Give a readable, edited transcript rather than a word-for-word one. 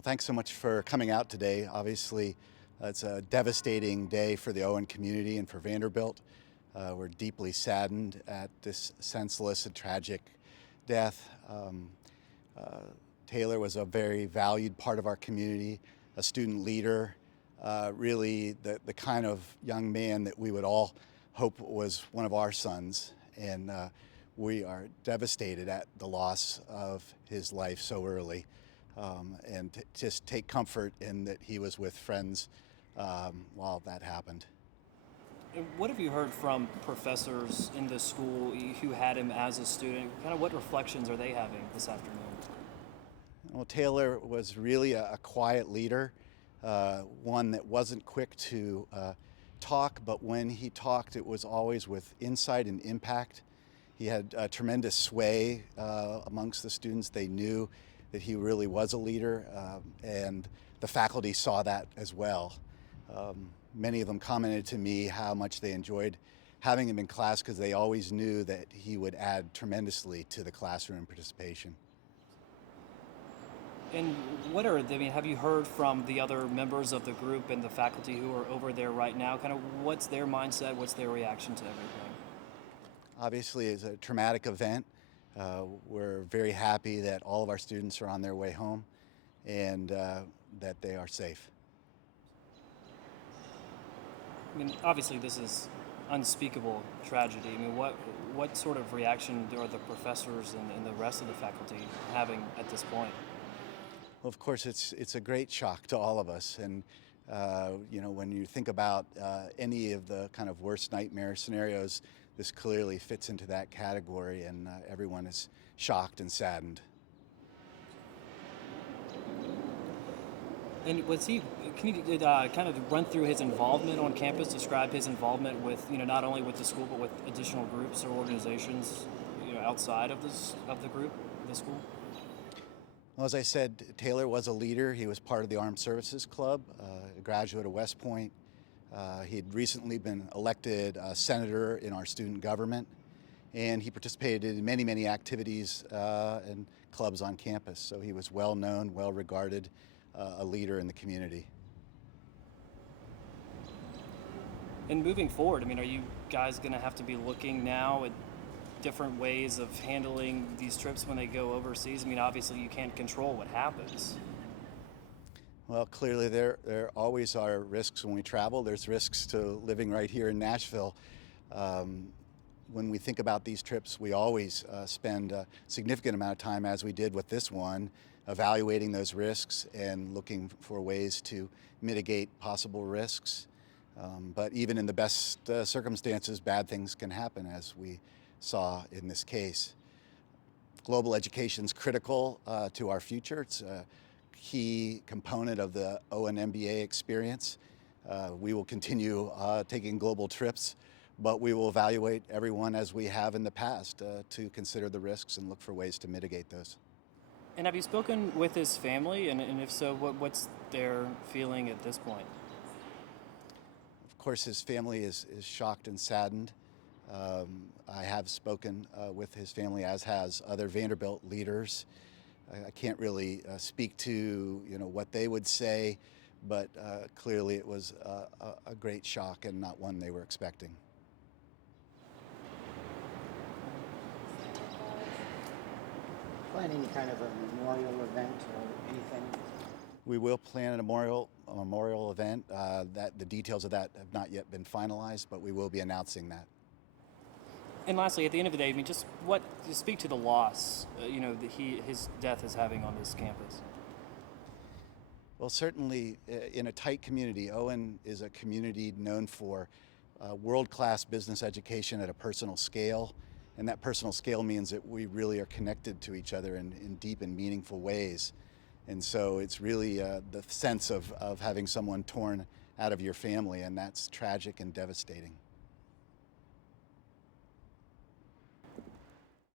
Well, thanks so much for coming out today. Obviously, it's a devastating day for the Owen community and for Vanderbilt. We're deeply saddened at this senseless and tragic death. Taylor was a very valued part of our community, a student leader, really the kind of young man that we would all hope was one of our sons. And we are devastated at the loss of his life so early. And just take comfort in that he was with friends while that happened. And what have you heard from professors in the school who had him as a student? Kind of what reflections are they having this afternoon? Well, Taylor was really a quiet leader, one that wasn't quick to talk, but when he talked, it was always with insight and impact. He had a tremendous sway amongst the students. They knew that he really was a leader, and the faculty saw that as well. Many of them commented to me how much they enjoyed having him in class because they always knew that he would add tremendously to the classroom participation. And have you heard from the other members of the group and the faculty who are over there right now? Kind of what's their mindset? What's their reaction to everything? Obviously, it's a traumatic event. We're very happy that all of our students are on their way home and that they are safe. I mean, obviously, this is unspeakable tragedy. I mean, what sort of reaction are the professors and the rest of the faculty having at this point? Well, of course, it's a great shock to all of us. And, when you think about any of the kind of worst nightmare scenarios, this clearly fits into that category, and everyone is shocked and saddened. And can you kind of run through his involvement on campus, describe his involvement with, not only with the school, but with additional groups or organizations, outside of the group, the school? Well, as I said, Taylor was a leader. He was part of the Armed Services Club, a graduate of West Point. He had recently been elected senator in our student government, and he participated in many, many activities and clubs on campus. So he was well known, well regarded, a leader in the community. And moving forward, I mean, are you guys going to have to be looking now at different ways of handling these trips when they go overseas? I mean, obviously you can't control what happens. Well, clearly there always are risks when we travel. There's risks to living right here in Nashville. When we think about these trips, we always spend a significant amount of time, as we did with this one, evaluating those risks and looking for ways to mitigate possible risks. But even in the best circumstances, bad things can happen, as we saw in this case. Global education is critical to our future. It's a key component of the Owen MBA experience. We will continue taking global trips, but we will evaluate everyone as we have in the past to consider the risks and look for ways to mitigate those. And have you spoken with his family? And if so, what's their feeling at this point? Of course, his family is shocked and saddened. I have spoken with his family, as has other Vanderbilt leaders. I can't really speak to what they would say, but clearly it was a great shock and not one they were expecting. Plan any kind of a memorial event or anything? We will plan a memorial event. That the details of that have not yet been finalized, but we will be announcing that. And lastly, at the end of the day, I mean, just speak to the loss, that his death is having on this campus. Well, certainly in a tight community, Owen is a community known for world-class business education at a personal scale. And that personal scale means that we really are connected to each other in deep and meaningful ways. And so it's really the sense of having someone torn out of your family, and that's tragic and devastating.